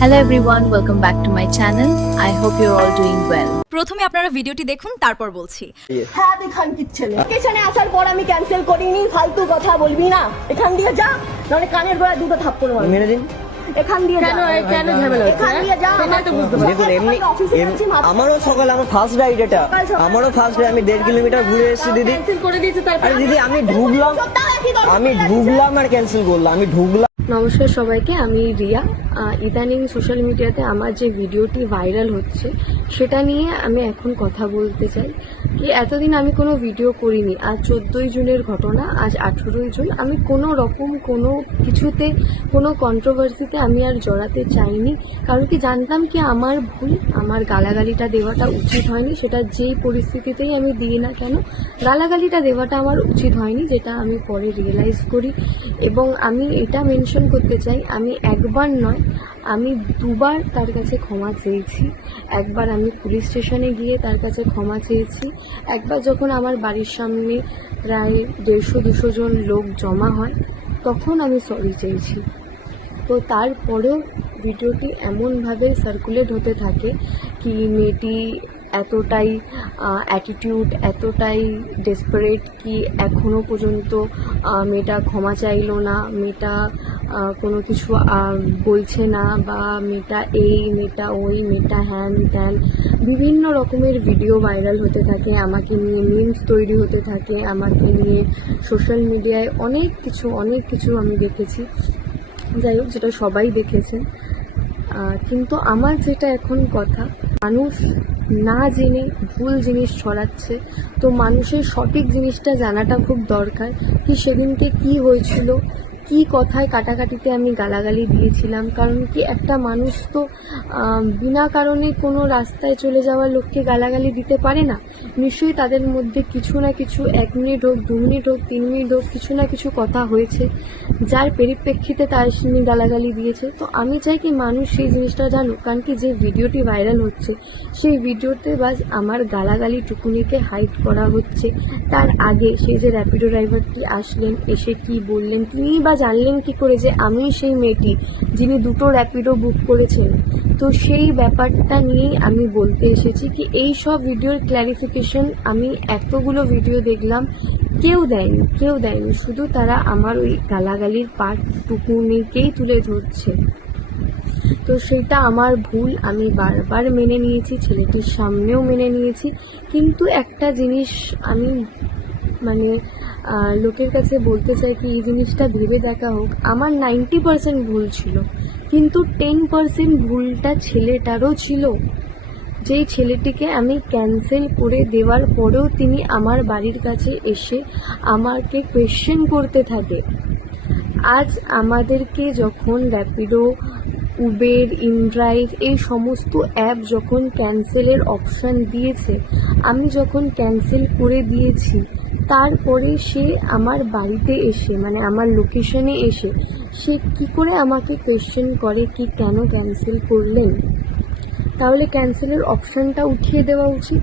Hello everyone, welcome back to my channel. I hope you're all doing well. প্রথমে আপনারা ভিডিওটি দেখুন তারপর বলছি। হ্যাঁ আমি খানকির ছেলে। স্টেশনে আসার পর আমি ক্যান্সেল করিনি, ফালতু কথা বলবি না। এখান দিয়ে যা, নাহলে কানের গোড়ায় দুটো থাপ্পড় মারব। মেরে দিন। এখান দিয়ে যা। কেন ঝামেলা হচ্ছে? এখান দিয়ে যা। সেটা তো বুঝতে পারছি। দেখুন এমনি আমারও সকালে আমার ফার্স্ট রাইড এটা। আমারও ফার্স্ট রাইড, আমি 1.5 কিলোমিটার ঘুরে এসেছি দিদি। ক্যান্সেল করে দিয়েছে তারপর। আরে দিদি আমি ঢুকলাম আর ক্যান্সেল করলাম। আমি ঢুকলাম। নমস্কার সবাইকে, আমি রিয়া। ইদানিং সোশ্যাল মিডিয়াতে আমার যে ভিডিওটি ভাইরাল হচ্ছে সেটা নিয়ে আমি এখন কথা বলতে চাই। কি এতদিন আমি কোনো ভিডিও করিনি, আজ 14ই জুনের ঘটনা, আজ 18ই জুন। আমি কোনো রকম কোনো কিছুতে কোনো কন্ট্রোভার্সিতে আমি আর জড়াতে চাইনি, কারণ কি জানতাম কি আমার ভুল, আমার গালাগালিটা দেওয়াটা উচিত হয়নি। সেটা যেই পরিস্থিতিতেই আমি দিই না কেন, গালাগালিটা দেওয়াটা আমার উচিত হয়নি, যেটা আমি পরে রিয়েলাইজ করি। এবং আমি এটা মেনশন করতে চাই, আমি একবার নয়, আমি দুবার তার কাছে ক্ষমা চেয়েছি। একবার আমি পুলিশ স্টেশনে গিয়ে তার কাছে ক্ষমা চেয়েছি। একবার যখন আমার বাড়ির সামনে প্রায় 150-200 জন লোক জমা হয় তখন আমি সরি চেয়েছি। তো তারপরেও ভিডিওটি এমনভাবে সার্কুলেট হতে থাকে কি মেয়েটি এতটাই অ্যাটিটিউড, এতটাই ডেসপারেট কি এখনও পর্যন্ত মেয়েটা ক্ষমা চাইলো না, মেয়েটা কোনো কিছু বলছে না, বা মেয়েটা এই, মেয়েটা ওই, মেয়েটা হ্যান ত্যান, বিভিন্ন রকমের ভিডিও ভাইরাল হতে থাকে, আমাকে নিয়ে মিমস তৈরি হতে থাকে, আমাকে নিয়ে সোশ্যাল মিডিয়ায় অনেক কিছু আমি দেখেছি। যাই হোক, যেটা সবাই দেখেছেন। কিন্তু আমার যেটা এখন কথা, মানুষ না জেনে ভুল জিনিস ছড়াচ্ছে, তো মানুষের সঠিক জিনিসটা জানাটা খুব দরকার। কি সেদিনকে কি হয়েছিল, কি কথায় কাটাকাটিতে আমি গালাগালি দিয়েছিলাম। কারণ কি একটা মানুষ তো বিনা কারণে কোনো রাস্তায় চলে যাওয়া লোককে গালাগালি দিতে পারে না। নিশ্চয়ই তাদের মধ্যে কিছু না কিছু, 1 মিনিট হোক, 2 মিনিট হোক, 3 মিনিট হোক, কিছু না কিছু কথা হয়েছে যার পরিপ্রেক্ষিতে তার সঙ্গে গালাগালি দিয়েছে। তো আমি চাই কি মানুষ সেই জিনিসটা জানুক। কারণ কি যে ভিডিওটি ভাইরাল হচ্ছে সেই ভিডিওতে বাস আমার গালাগালি টুকুনিকে হাইড করা হচ্ছে। তার আগে সেই যে র্যাপিডো ড্রাইভারটি আসলেন, এসে কি বললেন, তিনি বা জানলেন কি করে যে আমি সেই মেয়েটি যিনি 2টো র্যাপিডো বুক করেছেন। তো সেই ব্যাপারটা নিয়েই আমি বলতে এসেছি কি এই সব ভিডিওর ক্ল্যারিফিকেশন আমি এতগুলো ভিডিও দেখলাম, কেউ দেয়নি। শুধু তারা আমার ওই গালাগালির পার্টটুকুনিকেই তুলে ধরছে। তো সেটা আমার ভুল, আমি বারবার মেনে নিয়েছি, ছেলেটির সামনেও মেনে নিয়েছি। কিন্তু একটা জিনিস আমি লোকের কাছে বলতে চাই কি এই জিনিসটা ভেবে দেখা হোক, আমার 90% ভুল ছিল, কিন্তু 10% ভুলটা ছেলেটারও ছিল। যেই ছেলেটিকে আমি ক্যান্সেল করে দেওয়ার পরেও তিনি আমার বাড়ির কাছে এসে আমাকে কোয়েশ্চেন করতে থাকে। আজ আমাদেরকে যখন র্যাপিডো, উবের, ইনড্রাইভ এই সমস্ত অ্যাপ যখন ক্যান্সেলের অপশান দিয়েছে, আমি যখন ক্যান্সেল করে দিয়েছি, তারপরে সে আমার বাড়িতে এসে আমার লোকেশনে এসে সে কি করে আমাকে কোয়েশ্চেন করে কি কেন ক্যান্সেল করলেন। তাহলে ক্যান্সেলের অপশানটা উঠিয়ে দেওয়া উচিত।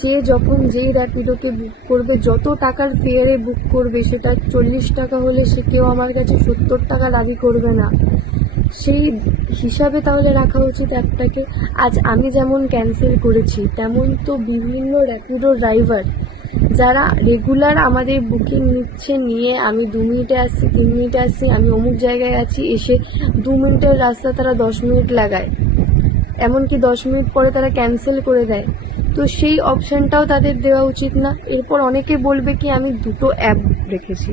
যে যখন যেই র্যাপিডোকে বুক করবে, যত টাকার ফেয়ারে বুক করবে, সেটা 40 টাকা হলে সে কেউ আমার কাছে 70 টাকা দাবি করবে না। সেই হিসাবে তাহলে রাখা উচিত অ্যাপটাকে। আজ আমি যেমন ক্যান্সেল করেছি, তেমন তো বিভিন্ন র্যাপিডো ড্রাইভার যারা রেগুলার আমাদের বুকিং নিচ্ছে, নিয়ে আমি 2 মিনিটে আসছি, 3 মিনিটে আসছি, আমি অমুক জায়গায় আছি, এসে 2 মিনিটের রাস্তা তারা 10 মিনিট লাগায়, এমনকি 10 মিনিট পরে তারা ক্যান্সেল করে দেয়। তো সেই অপশানটাও তাদের দেওয়া উচিত না? এরপর অনেকে বলবে কি আমি 2টো অ্যাপ রেখেছি।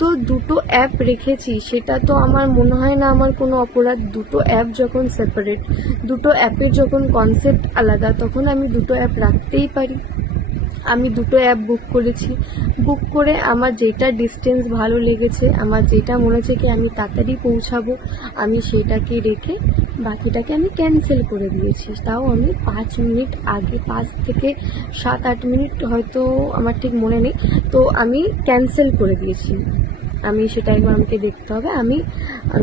তো 2টো অ্যাপ রেখেছি, সেটা তো আমার মনে হয় না আমার কোনো অপরাধ। 2টো অ্যাপ যখন সেপারেট, 2টো অ্যাপের যখন কনসেপ্ট আলাদা, তখন আমি 2টো অ্যাপ রাখতেই পারি। আমি 2টো অ্যাপ বুক করেছি, বুক করে আমার যেটা ডিস্টেন্স ভালো লেগেছে, আমার যেটা মনে হচ্ছে কি আমি তাড়াতাড়ি পৌঁছাবো, আমি সেটাকে রেখে বাকিটাকে আমি ক্যান্সেল করে দিয়েছি। তাও আমি 5 মিনিট আগে, 5 থেকে 7-8 মিনিট হয়তো, আমার ঠিক মনে নেই, তো আমি ক্যান্সেল করে দিয়েছি। আমি সেটা একবার আমাকে দেখতে হবে। আমি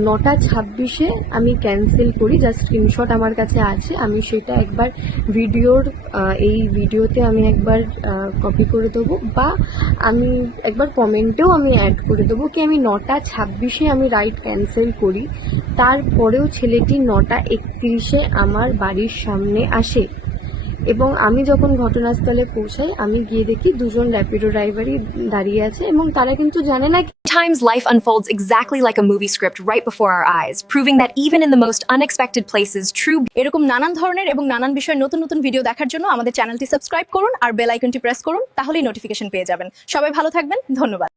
9:26 আমি ক্যান্সেল করি, জাস্ট স্ক্রিনশট আমার কাছে আছে, আমি সেটা একবার এই ভিডিওতে আমি একবার কপি করে দেবো, বা আমি একবার কমেন্টেও আমি অ্যাড করে দেবো কি আমি 9:26 আমি রাইড ক্যান্সেল করি, তারপরেও ছেলেটি 9:31 আমার বাড়ির সামনে আসে। এবং আমি যখন ঘটনাস্থলে পৌঁছাই, আমি গিয়ে দেখি দুজন র্যাপিডো ড্রাইভারই দাঁড়িয়ে আছে এবং তারা কিন্তু জানে না Sometimes life unfolds exactly like a movie script right before our eyes, proving that even in the most unexpected places, true এরকম নানান ধরনের এবং নানান বিষয়ের নতুন নতুন ভিডিও দেখার জন্য আমাদের চ্যানেলটি সাবস্ক্রাইব করুন আর বেল আইকনটি প্রেস করুন, তাহলেই নোটিফিকেশন পেয়ে যাবেন। সবাই ভালো থাকবেন, ধন্যবাদ।